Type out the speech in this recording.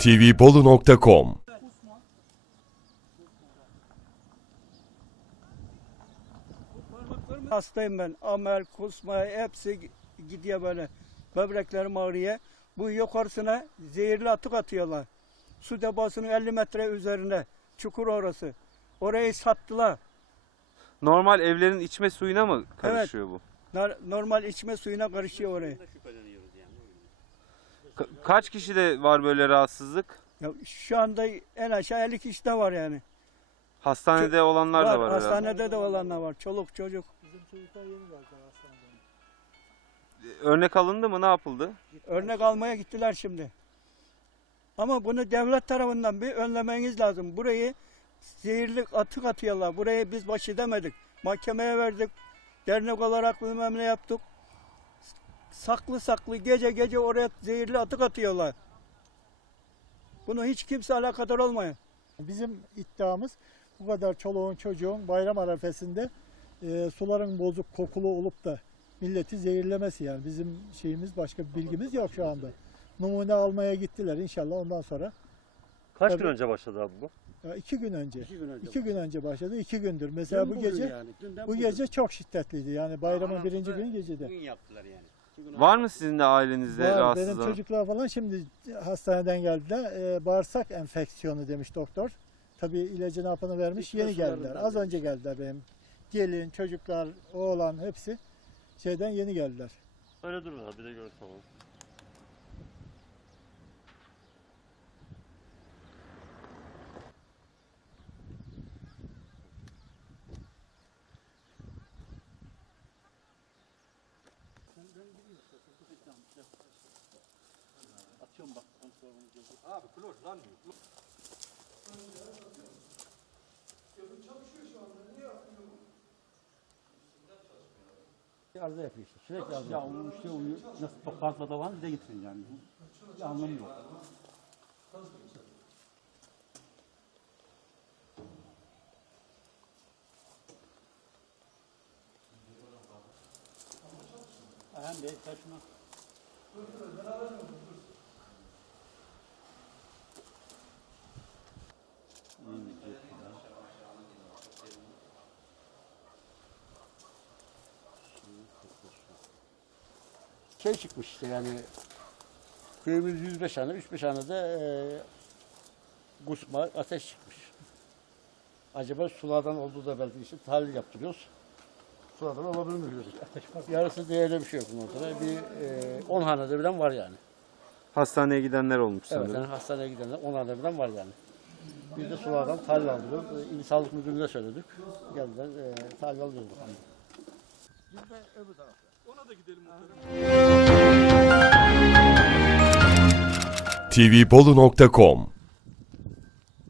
tvbolu.com Hastayım ben. Amel, kusma hepsi gidiyor böyle. Böbreklerim ağrıyor. Bu yukarısına zehirli atık atıyorlar. Su deposunun 50 metre üzerine. Çukur orası. Orayı sattılar. Normal evlerin içme suyuna mı karışıyor bu? Nar- Normal içme suyuna karışıyor orayı. Ka- kaç kişide var böyle rahatsızlık? Ya şu anda en aşağı 50 kişi de var yani. Hastanede olanlar da var herhalde. Hastanede de olanlar var. Çoluk çocuk. Örnek alındı mı? Ne yapıldı? Örnek almaya gittiler şimdi. Ama bunu devlet tarafından bir önlemeniz lazım. Burayı zehirli atık atıyorlar. Burayı biz baş edemedik. Mahkemeye verdik. Dernek olarak bilmem ne yaptık. Saklı saklı gece gece oraya zehirli atık atıyorlar. Bunu hiç kimse alakadar olmuyor. Bizim iddiamız bu kadar çoluğun çocuğun bayram arefesinde e, suların bozuk kokulu olup da milleti zehirlemesi yani bizim şeyimiz başka bir bilgimiz yok şu anda. Numune almaya gittiler inşallah ondan sonra. Kaç Tabii. gün önce başladı abi bu? Ya iki gün önce. İki gün önce. iki gün önce başladı. iki gündür. Mesela Dün bu gece yani. Dünden bu bugün. gece çok şiddetliydi. Yani bayramın birinci günü gecede. Bugün yaptılar yani. Var mı sizin de ailenizde Var, rahatsız benim çocuklar falan şimdi hastaneden geldiler. Ee, bağırsak enfeksiyonu demiş doktor. Tabii ilacını hapını vermiş. İçme Yeni geldiler. Az demiş. önce geldiler benim. Gelin, çocuklar, oğlan hepsi şeyden yeni geldiler. Öyle durun abi bir de görüntü alalım. Arıza yapıyor işte. Sürekli arıza Ya onun işte uyu, nasıl toplantıda var bize getirin yani. Bir anlamı yok. Ayhan Bey, sen şunu şey çıkmış işte yani köyümüz 105 tane, 3-5 tane de e, kusma, ateş çıkmış. Acaba sulardan olduğu da belki işte tahlil yaptırıyoruz. Sulardan olabilir mi diyoruz. Ateş var. Yarısı değerli bir şey yok bundan sonra. Bir 10 hanede bilen var yani. Hastaneye gidenler olmuş Evet, sanırım. yani hastaneye gidenler 10 hanede bilen var yani. Biz de sulardan tahlil aldırıyoruz. E, İl Sağlık Müdürlüğü'ne söyledik. Geldiler, e, tahlil alıyoruz. Biz de öbür tarafta. tvbolu.com